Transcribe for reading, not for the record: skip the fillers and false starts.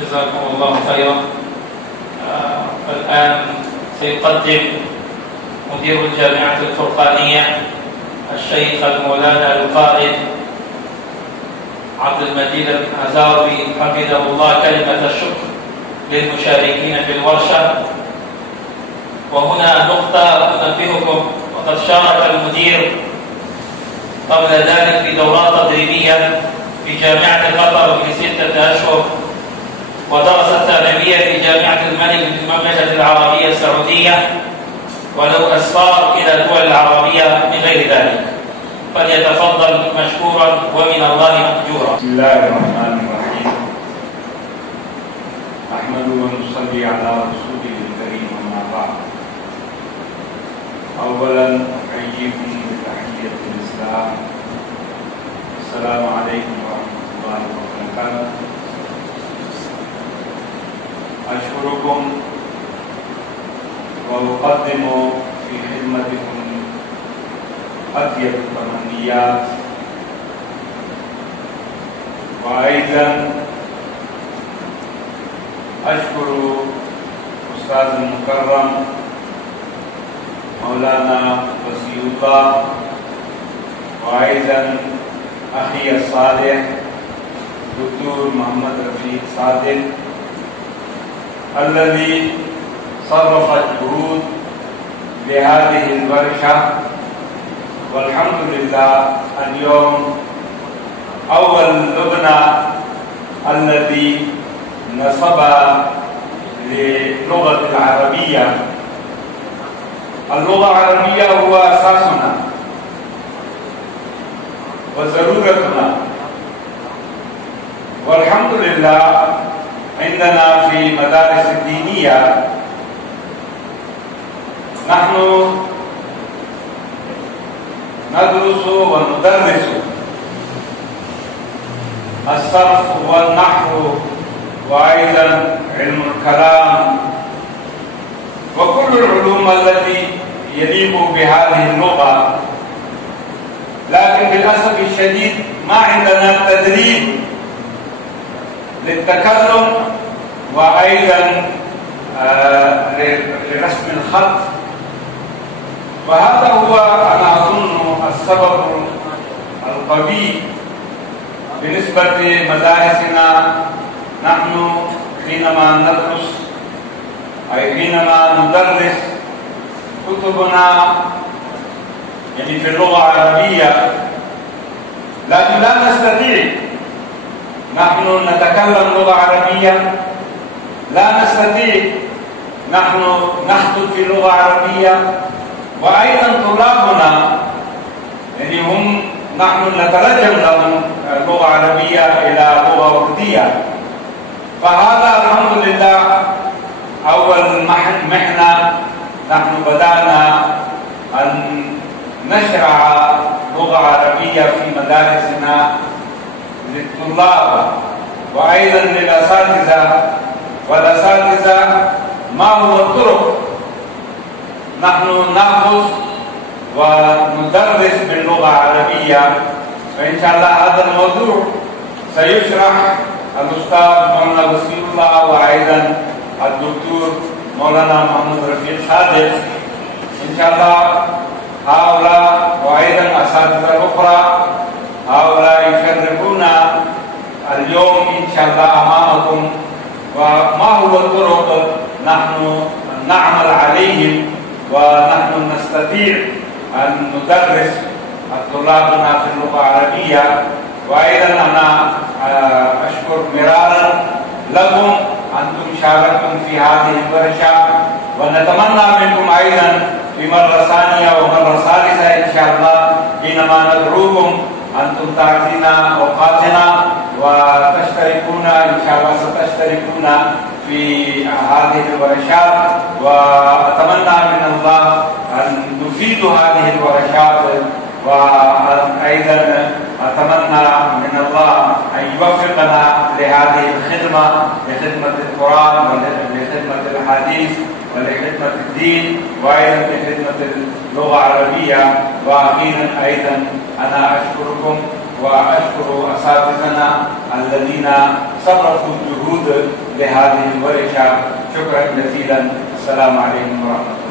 جزاكم الله خيرا. الآن سيقدم مدير الجامعة الفرقانية الشيخ المولانا القائد عبد المجيد العزاوي حفظه الله كلمة الشكر للمشاركين في الورشة. وهنا نقطة أنبهكم، وقد شارك المدير قبل ذلك في دورات تدريبية في جامعة قطر في 6 أشهر، ودرس الثانوية في جامعة الملك في المملكة العربية السعودية، ولو أسفار إلى الدول العربية من غير ذلك. فليتفضل مشكورا ومن الله مأجورا. بسم الله الرحمن الرحيم. نحمد ونصلي على رسوله الكريم، أما بعد. أولا أحييكم بتحية الإسلام، السلام عليكم ورحمة الله وبركاته. أشكركم وأقدم في خدمتكم أطيب التمنيات، وأيضا أشكر أستاذ المكرم مولانا وسي الله، وأيضا أخي الصالح دكتور محمد رفيق صادق الذي صرف الجهود لهذه الورشة. والحمد لله اليوم أول لبنة الذي نصب للغة العربية. اللغة العربية هو أساسنا وضرورتنا، والحمد لله عندنا في مدارس الدينية نحن ندرس وندرس الصرف والنحو، وأيضا علم الكلام وكل العلوم التي يليق بهذه اللغة. لكن للأسف الشديد ما عندنا تدريب للتكلم وأيضا لرسم الخط، وهذا هو أنا أظن السبب القوي بالنسبة لمدارسنا. نحن حينما ندرس أي حينما ندرس كتبنا يعني في اللغة العربية، لكن لا نستطيع نحن نتكلم لغة عربية، لا نستطيع نحن نخطب في لغة عربية، وأيضا طلابنا يعني هم نحن نترجم لهم لغة عربية إلى لغة أردية. فهذا الحمد لله أول محنة نحن بدأنا أن نشرع لغة عربية في مدارسنا للطلاب وأيضا للأساتذة. والأساتذة ما هو الطرق نحن نأخذ وندرس باللغة العربية. فإن شاء الله هذا الموضوع سيشرح الأستاذ مولانا وسي الله وأيضا الدكتور مولانا محمد رفيق صادق. إن شاء الله هؤلاء وأيضا أساتذة أخرى هؤلاء يشرفونا اليوم إن شاء الله أمامكم، وما هو الطرق نحن نعمل عليهم ونحن نستطيع أن ندرس طلابنا في اللغة العربية. وأيضا أنا أشكر مرارا لكم أنتم شاركتم في هذه الورشة، ونتمنى منكم أيضا في مرة ثانية ومرة ثالثة إن شاء الله حينما ندعوكم أنتم تعطينا أوقاتنا وتشتركون إن شاء الله ستشتركون في هذه الورشات. وأتمنى من الله أن نفيد هذه الورشات، وأيضا أتمنى من الله أن يوفقنا لهذه الخدمة، لخدمة القرآن ولخدمة الحديث ولخدمة الدين وأيضا لخدمة اللغة العربية. وأخيرا أيضا أنا أشكركم وأشكر أساتذتنا الذين صرفوا الجهود لهذه الورشة. شكرا جزيلا. السلام عليكم ورحمة الله.